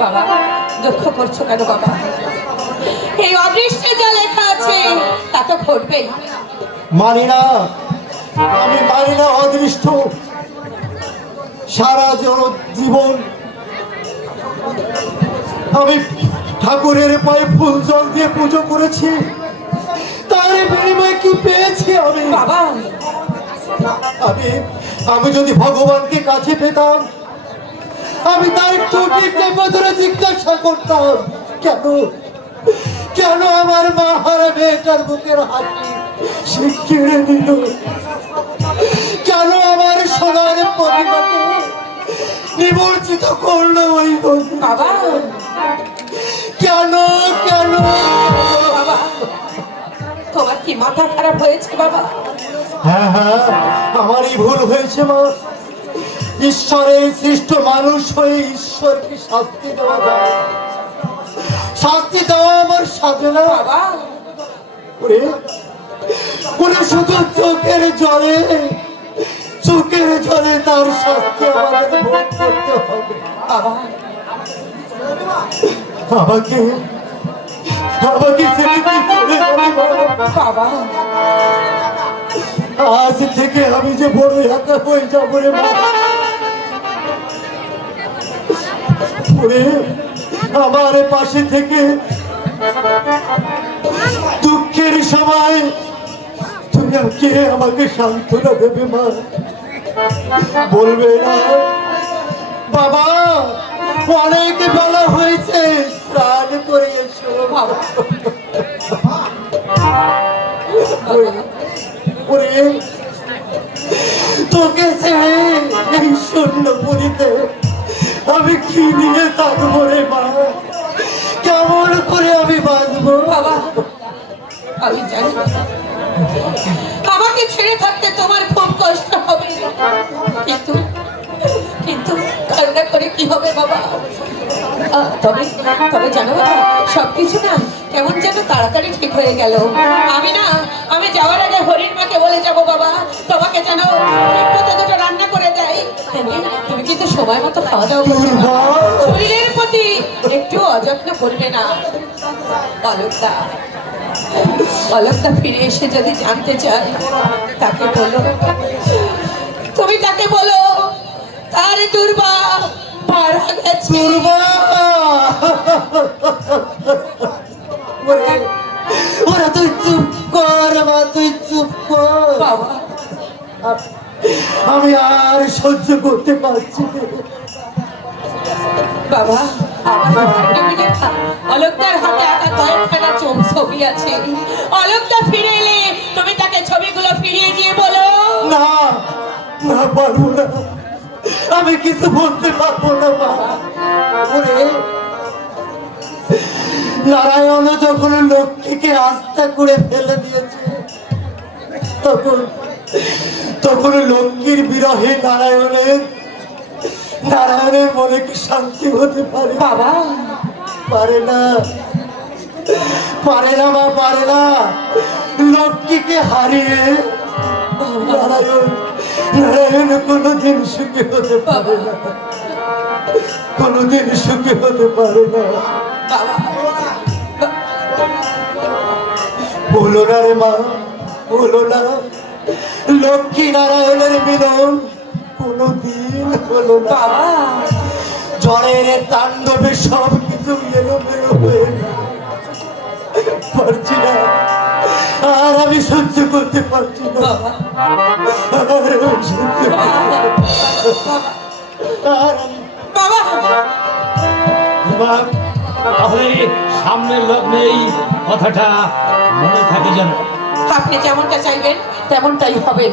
বাবা দুঃখ করছো কেন বাবা? এই অদৃষ্টে যা লেখা আছে তা তো ঘটবেই। মানি না, আমি মানি না অদৃষ্ট। সারা জীবন আমি ঠাকুরের পায়ে ফুল জল দিয়ে পুজো করেছি, তার বিনিময়ে কি পেয়েছি আমি? বাবা আমি আমি যদি ভগবানকে কাছে পেতাম, আমি তার চোখে চেপে ধরে জিজ্ঞাসা করতাম, কেন কেন আমার মা হারা মেয়েটার বুকের হাসি সে কেড়ে নিল? কেন আমার সোনার পরিবারকে নিমজ্জিত করলো ওই বাবা? কেন কেন? বাবা তোমার কি মাথা খারাপ হয়েছে বাবা? হ্যাঁ হ্যাঁ, আমারই ভুল হয়েছে মা। ঈশ্বরের সৃষ্ট মানুষ হয়ে ঈশ্বরকে শাস্তি দেওয়া যায়? শাস্তি দেওয়া আমার সাধে না বাবা। ওরে শুধু চোখের জলে তার শাস্তি আমাদের ভোগ করতে হবে। বাবা আমাকে আমাকে ছেড়ে দিয়ে চলে যাবে বাবা। আজ থেকে আমি যে বড় একা হয়ে যাবো রে মা। আমার পাশে থেকে দুঃখের সময় তুমি কে আমাকে সান্ত্বনা দেবে মা? বলবে না বাবা অনেক বেলা হয়েছে, স্নান করে এসো। তোকে ছেড়ে এই শূন্য পুরীতে আমি কি নিয়ে থাকবো রে মা? কেমন করে আমি বাঁচবো? বাবা আমি জানি আমাকে ছেড়ে থাকতে তোমার খুব কষ্ট হবে, কিন্তু কিন্তু কান্না করে কি হবে বাবা? তবে তবে জানো বাবা, সবকিছু না কেমন যেন তাড়াতাড়ি ঠিক হয়ে গেল। আমি যাওয়ার আগে হরিণ মাকে বলে যাবো বাবা, তোমাকে যেন ঠিক দুটো রান্না করে দেয়। তুমি কিন্তু সময় মতো খাওয়া দাওয়া করবে না, শরীরের প্রতি একটু অযত্ন করবে না। অলকদা ফিরে এসে যদি জানতে চায়, তাকে বলো, তুমি তাকে বলো তার দুর্বা মারা গেছে। ওরা তুই চুপ কর মা, তুই চুপ কর বাবা। আমি আর সহ্য করতে পারছি না বাবা। অলকদার হাতে আঁকা কয়েকখানা ছবি আছে, অলকদা ফিরে এলে তুমি তাকে ছবিগুলো ফিরিয়ে দিয়ে বলো। না না, পারবো না, আমি কিছু বলতে পারবো না মা। নারায়ণ যখন লক্ষ্মীকে আস্থা করে ফেলে দিয়েছে, তখন লক্ষ্মীর বিরহে নারায়ণের মনে কি শান্তি হতে পারে? বাবা পারে না, পারে না মা, পারে না। লক্ষ্মীকে হারিয়ে নারায়ণ কোনোদিন সুখী হতে পারে না, কোনোদিন সুখী হতে পারে না। বলো না রে মা, বলো না, লক্ষ্মী নারায়ণের মিলন কোনোদিন হলো না। ঝড়ের তাণ্ডবে সব কিছু এলোমেলো হয়ে পারছি না, আর আমি সহ্য করতে পারছি না। তাহলে সামনের লগ্নে এই কথাটা মনে থাকে যেন। আপনি যেমনটা চাইবেন তেমনটাই হবে।